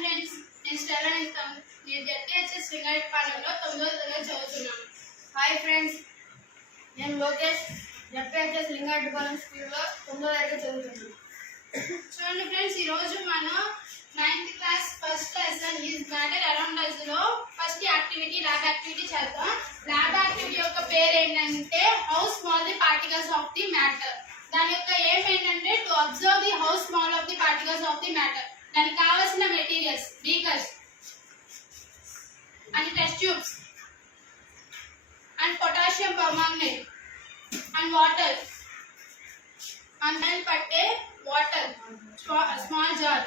ఫ్రెండ్స్, నేను స్టెలా నేను జడ్కేహెచ్ఎస్ లింగారెడ్డిపాలెంలో 9వ తరగతి చదువుతున్నాను. హాయ్ ఫ్రెండ్స్, నేను లోకేష్ జడ్కేహెచ్ఎస్ లింగారెడ్డిపాలెం స్కూల్లో 9వ తరగతి చదువుతున్నాను. చూడండి ఫ్రెండ్స్, ఈరోజు మనం 9th class first lesson is matter around us లో ఫస్ట్ యాక్టివిటీ ల్యాబ్ యాక్టివిటీ చేద్దాం. ల్యాబ్ యాక్టివిటీ యొక్క పేరు ఏంటంటే how small the particles of the matter. దాని యొక్క ఏం ఏంటంటే to observe the how small of the particles of the matter. దానికి కావాల్సిన materials beakers and test tubes and potassium permanganate and water and దాన్ని పట్టే వాటర్ స్మాల్ జార్.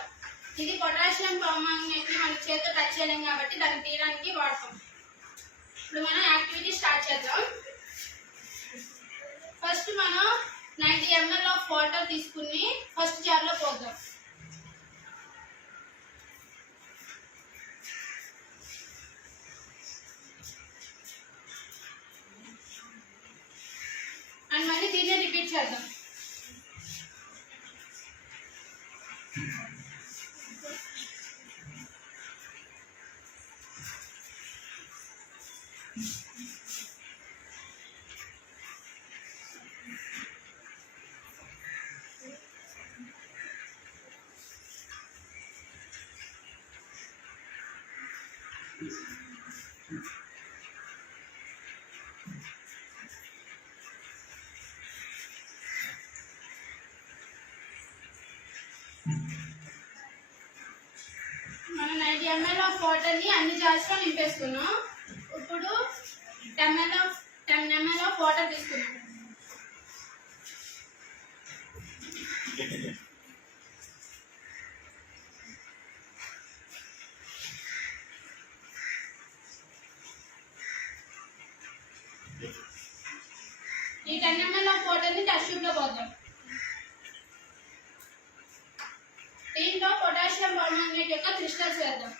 ఇది potassium permanganate ని మన చేతితో టచ్ చేయలేం కాబట్టి దాన్ని తీయడానికి వాడతాం. ఇప్పుడు మనం యాక్టివిటీ స్టార్ట్ చేద్దాం. ఫస్ట్ మనం 90 ml ఆఫ్ వాటర్ తీసుకుని ఫస్ట్ జార్ లో పోద్దాం. అండ్ మళ్ళీ దీన్ని రిపీట్ చేద్దాం. మనం 90 ml ఆఫ్ వాటర్ ని అన్ని జార్స్ లో నింపేసుకున్నాం. ఇప్పుడు 10 ml ఆఫ్ వాటర్ తీసుకున్నాం. ఈ 10 ml ఆఫ్ వాటర్ ని టెస్ట్ ట్యూబ్ లో పోద్దాం. దీంట్లో పొటాషియం పర్మాంగనేట్ యొక్క క్రిస్టల్స్ వేద్దాం.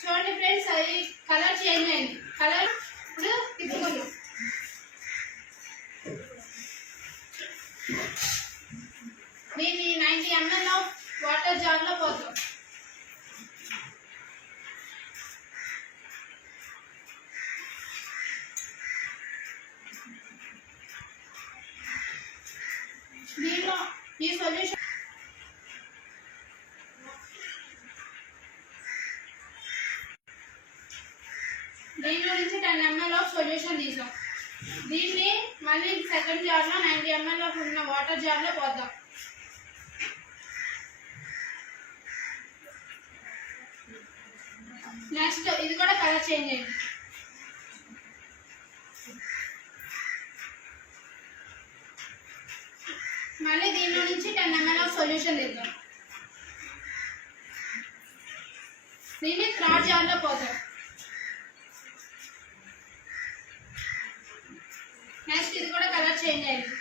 చూడండి ఫ్రెండ్స్, అది కలర్ చేంజ్ అయింది. కలర్ ఇప్పుడు తిప్పుకున్నాం. దీన్ని 90 ml ఆఫ్ వాటర్ జార్ లో పోతాం. దీనిలో ఈ సొల్యూషన్ దీనిలో నుంచి 10 ml ఆఫ్ సొల్యూషన్ తీసాం. దీన్ని మళ్ళీ సెకండ్ జార్ లో 90 ml ఆఫ్ ఉన్న వాటర్ జార్ లో పోద్దాం. నెక్స్ట్ ఇది కూడా కలర్ చేంజ్ అయింది. మళ్ళీ దీనిలో నుంచి 10 ml ఆఫ్ సొల్యూషన్ తీద్దాం. దీన్ని థర్డ్ జార్ లో పోతాం. నెక్స్ట్ ఇది కూడా కలర్ చేంజ్ అయింది.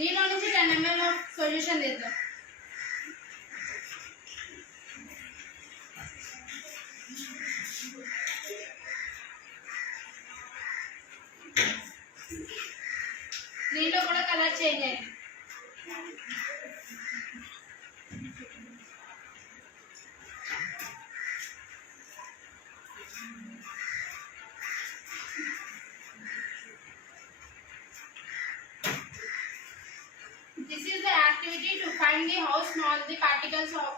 దీనిలో నుంచి 10 ml ఆఫ్ సొల్యూషన్ తీద్దాం. దీనిలో కూడా కలర్ చేంజ్ అయింది. This is the activity to find the how small the particles of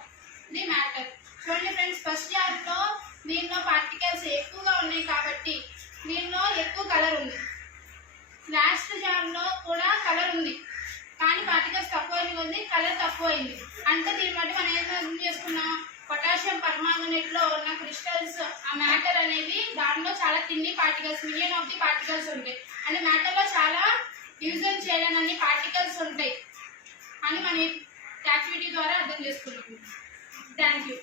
the matter. చూడండి ఫ్రెండ్స్, ఫస్ట్ జార్ లో దీనిలో పార్టికల్స్ ఎక్కువగా ఉన్నాయి కాబట్టి దీనిలో ఎక్కువ కలర్ ఉంది. లాస్ట్ జార్ లో కూడా కలర్ ఉంది కానీ పార్టికల్స్ తక్కువ ఉంది, కలర్ తక్కువ అయింది. అంటే దీన్ని బట్టి మనం ఏం అర్థం చేసుకున్నాం, పొటాషియం పర్మాంగనేట్ లో ఉన్న క్రిస్టల్స్ ఆ మ్యాటర్ అనేది దానిలో చాలా tiny particles million of the particles ఉంటాయి. అంటే మ్యాటర్ లో చాలా యూజ్ చేయలేని పార్టికల్స్ ఉంటాయి అని మన యాక్టివిటీ ద్వారా అర్థం చేసుకున్నాం. Thank you.